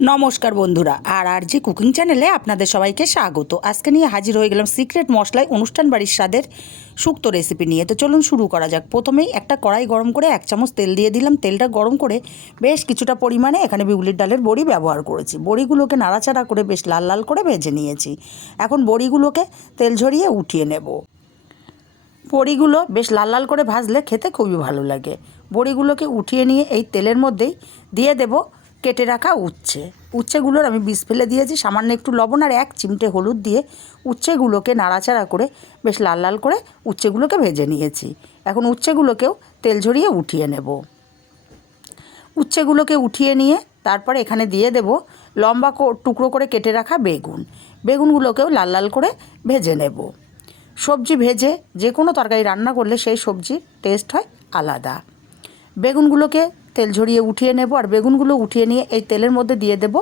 নমস্কার বন্ধুরা, আর জি কুকিং চ্যানেলে আপনাদের সবাইকে স্বাগত। আজকে নিয়ে হাজির হয়ে গেলাম সিক্রেট মশলায় অনুষ্ঠান বাড়ির স্বাদের শুক্তো রেসিপি নিয়ে। তো চলুন শুরু করা যাক। প্রথমেই একটা কড়াই গরম করে 1 চামচ তেল দিয়ে দিলাম। তেলটা গরম করে বেশ কিছুটা পরিমাণে এখানে বিউলির ডালের বড়ি ব্যবহার করেছি। বড়িগুলোকে নাড়াচাড়া করে বেশ লাল লাল করে ভেজে নিয়েছি। এখন বড়িগুলোকে তেল ঝরিয়ে উঠিয়ে নেব। বড়িগুলো বেশ লাল লাল করে ভাজলে খেতে খুবই ভালো লাগে। বড়িগুলোকে উঠিয়ে নিয়ে এই তেলের মধ্যেই দিয়ে দেব কেটে রাখা উচ্ছেগুলোর আমি বীজ ফেলে দিয়েছি। সামান্য একটু লবণ আর 1 চিমটে হলুদ দিয়ে উচ্ছেগুলোকে নাড়াচাড়া করে বেশ লাল লাল করে উচ্ছেগুলোকে ভেজে নিয়েছি। এখন উচ্ছেগুলোকেও তেল ঝরিয়ে উঠিয়ে নেব। উচ্ছেগুলোকে উঠিয়ে নিয়ে তারপরে এখানে দিয়ে দেব লম্বা টুকরো করে কেটে রাখা বেগুনগুলোকেও লাল লাল করে ভেজে নেব। সবজি ভেজে যে কোনো তরকারি রান্না করলে সেই সবজির টেস্ট হয় আলাদা। বেগুনগুলোকে তেল ঝরিয়ে উঠিয়ে নেব। আর বেগুনগুলো উঠিয়ে নিয়ে এই তেলের মধ্যে দিয়ে দেব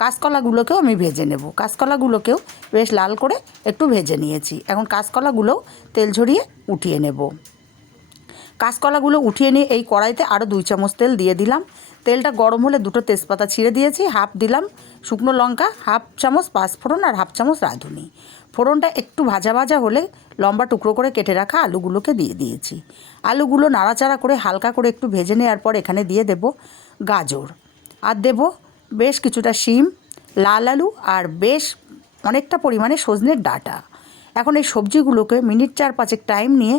কাঁচকলাগুলোকেও আমি ভেজে নেব। কাঁচকলাগুলোকেও বেশ লাল করে একটু ভেজে নিয়েছি। এখন কাঁচকলাগুলোও তেল ঝরিয়ে উঠিয়ে নেব। কাঁচকলাগুলো উঠিয়ে নিয়ে এই কড়াইতে আরও 2 চামচ তেল দিয়ে দিলাম। তেলটা গরম হলে 2টো তেজপাতা ছিঁড়ে দিয়েছি, হাফ দিলাম শুকনো লঙ্কা, হাফ চামচ পাঁচফোড়ন আর হাফ চামচ রাঁধুনি। ফোড়নটা একটু ভাজা ভাজা হলে লম্বা টুকরো করে কেটে রাখা আলুগুলোকে দিয়ে দিয়েছি। আলুগুলো নাড়াচাড়া করে হালকা করে একটু ভেজে নেওয়ার পর এখানে দিয়ে দেব গাজর আর দেব বেশ কিছুটা শিম, লাল আলু আর বেশ অনেকটা পরিমাণে সজনের ডাঁটা। এখন এই সবজিগুলোকে মিনিট 4-5 টাইম নিয়ে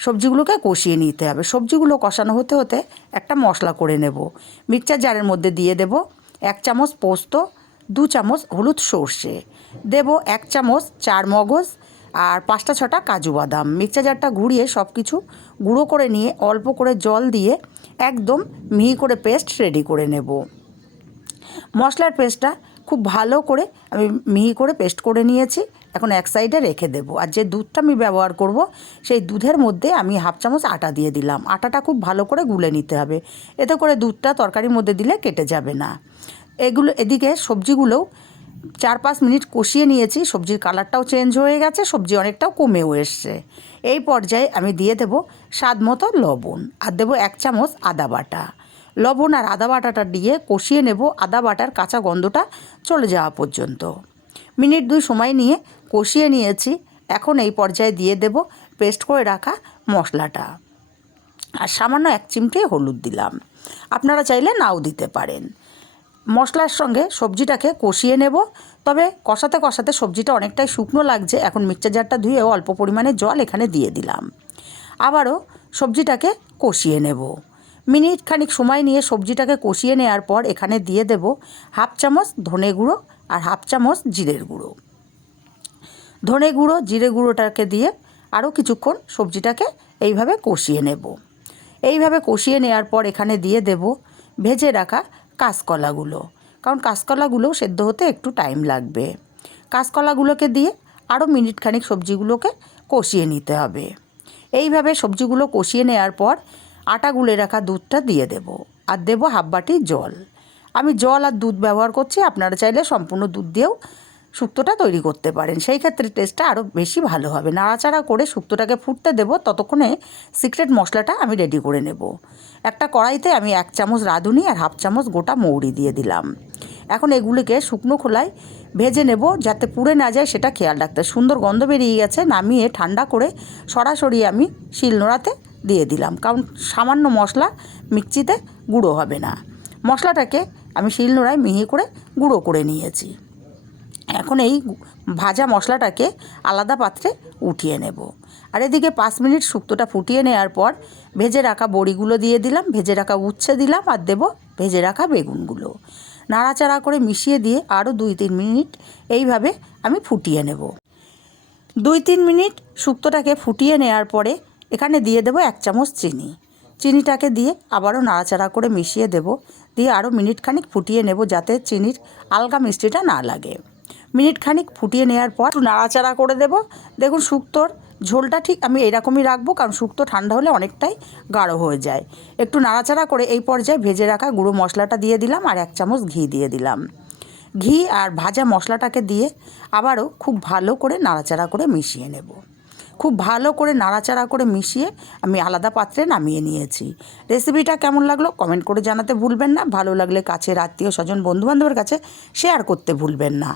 সবজিগুলোকে কষিয়ে নিতে হবে। সবজিগুলো কষানো হতে হতে একটা মশলা করে নেব। মিক্সচার জারের মধ্যে দিয়ে দেব 1 চামচ পোস্ত, 2 চামচ হলুদ সর্ষে, দেব 1 চামচ চার মগজ আর 5টা-6টা কাজু বাদাম। মিক্সচার জারটা ঘুরিয়ে সব কিছু গুঁড়ো করে নিয়ে অল্প করে জল দিয়ে একদম মিহি করে পেস্ট রেডি করে নেব। মশলার পেস্টটা খুব ভালো করে আমি মিহি করে পেস্ট করে নিয়েছি। এখন এক সাইডে রেখে দেব। আর যে দুধটা আমি ব্যবহার করব সেই দুধের মধ্যে আমি হাফ চামচ আটা দিয়ে দিলাম। আটাটা খুব ভালো করে গুলে নিতে হবে, এতে করে দুধটা তরকারির মধ্যে দিলে কেটে যাবে না। এদিকে সবজিগুলোও 4-5 মিনিট কষিয়ে নিয়েছি। সবজির কালারটাও চেঞ্জ হয়ে গেছে, সবজি অনেকটাও কমেও এসছে। এই পর্যায়ে আমি দিয়ে দেব স্বাদ মতো লবণ আর দেব 1 চামচ আদা বাটা। লবণ আর আদা বাটাটা দিয়ে কষিয়ে নেব আদা বাটার কাঁচা গন্ধটা চলে যাওয়া পর্যন্ত। মিনিট 2 সময় নিয়ে কষিয়ে নিয়েছি। এখন এই পর্যায়ে দিয়ে দেব পেস্ট করে রাখা মশলাটা আর সামান্য 1 চিমটে হলুদ দিলাম। আপনারা চাইলে নাও দিতে পারেন। মশলার সঙ্গে সবজিটাকে কষিয়ে নেব। তবে কষাতে কষাতে সবজিটা অনেকটাই শুকনো লাগছে। এখন মিক্সচার জারটা ধুয়ে অল্প পরিমাণে জল এখানে দিয়ে দিলাম। আবারও সবজিটাকে কষিয়ে নেব। মিনিট খানিক সময় নিয়ে সবজিটাকে কষিয়ে নেওয়ার পর এখানে দিয়ে দেব হাফ চামচ ধনে গুঁড়ো আর হাফ চামচ জিরের গুঁড়ো। ধনে গুঁড়ো জিরে গুঁড়োটাকে দিয়ে আরও কিছুক্ষণ সবজিটাকে এইভাবে কষিয়ে নেব। এইভাবে কষিয়ে নেওয়ার পর এখানে দিয়ে দেব ভেজে রাখা কাঁচকলাগুলো, কারণ কাঁচকলাগুলো সেদ্ধ হতে একটু টাইম লাগবে। কাঁচকলাগুলোকে দিয়ে আরও মিনিট খানিক সবজিগুলোকে কষিয়ে নিতে হবে। এইভাবে সবজিগুলো কষিয়ে নেওয়ার পর আটা গুলে রাখা দুধটা দিয়ে দেব আর দেব হাফ বাটি জল। আমি জল আর দুধ ব্যবহার করছি, আপনারা চাইলে সম্পূর্ণ দুধ দিয়েও শুক্তোটা তৈরি করতে পারেন, সেই ক্ষেত্রে টেস্টটা আরও বেশি ভালো হবে। নাড়াচাড়া করে শুক্তোটাকে ফুটতে দেব। ততক্ষণে সিক্রেট মশলাটা আমি রেডি করে নেব। একটা কড়াইতে আমি 1 চামচ রাঁধুনি আর হাফ চামচ গোটা মৌরি দিয়ে দিলাম। এখন এগুলিকে শুকনো খোলায় ভেজে নেব, যাতে পুড়ে না যায় সেটা খেয়াল রাখতে। সুন্দর গন্ধ বেরিয়ে গেছে, নামিয়ে ঠান্ডা করে সরাসরি আমি শিলনোড়াতে দিয়ে দিলাম, কারণ সামান্য মশলা মিক্সিতে গুঁড়ো হবে না। মশলাটাকে আমি শিলনোড়ায় মিহি করে গুঁড়ো করে নিয়েছি। এখন এই ভাজা মশলাটাকে আলাদা পাত্রে উঠিয়ে নেব। আর এদিকে 5 মিনিট শুক্তোটা ফুটিয়ে নেওয়ার পর ভেজে রাখা বড়িগুলো দিয়ে দিলাম, ভেজে রাখা উচ্ছে দিলাম আর দেব ভেজে রাখা বেগুনগুলো। নাড়াচাড়া করে মিশিয়ে দিয়ে আরও 2-3 মিনিট এইভাবে আমি ফুটিয়ে নেব। 2-3 মিনিট শুক্তোটাকে ফুটিয়ে নেওয়ার পরে এখানে দিয়ে দেব 1 চামচ চিনি। চিনিটাকে দিয়ে আবারও নাড়াচাড়া করে মিশিয়ে দেব, দিয়ে আরও মিনিট খানিক ফুটিয়ে নেব, যাতে চিনির আলগা মিষ্টিটা না লাগে। মিনিট খানিক ফুটিয়ে নেওয়ার পর একটু নাড়াচাড়া করে দেব। দেখুন শুক্তোর ঝোলটা ঠিক আমি এরকমই রাখবো, কারণ শুক্তো ঠান্ডা হলে অনেকটাই গাঢ় হয়ে যায়। একটু নাড়াচাড়া করে এই পর্যায়ে ভেজে রাখা গুঁড়ো মশলাটা দিয়ে দিলাম আর 1 চামচ ঘি দিয়ে দিলাম। ঘি আর ভাজা মশলাটাকে দিয়ে আবারও খুব ভালো করে নাড়াচাড়া করে মিশিয়ে নেব। খুব ভালো করে নাড়াচাড়া করে মিশিয়ে আমি আলাদা পাত্রে নামিয়ে নিয়েছি। রেসিপিটা কেমন লাগলো কমেন্ট করে জানাতে ভুলবেন না। ভালো লাগলে কাছের আত্মীয় স্বজন বন্ধুবান্ধবের কাছে শেয়ার করতে ভুলবেন না।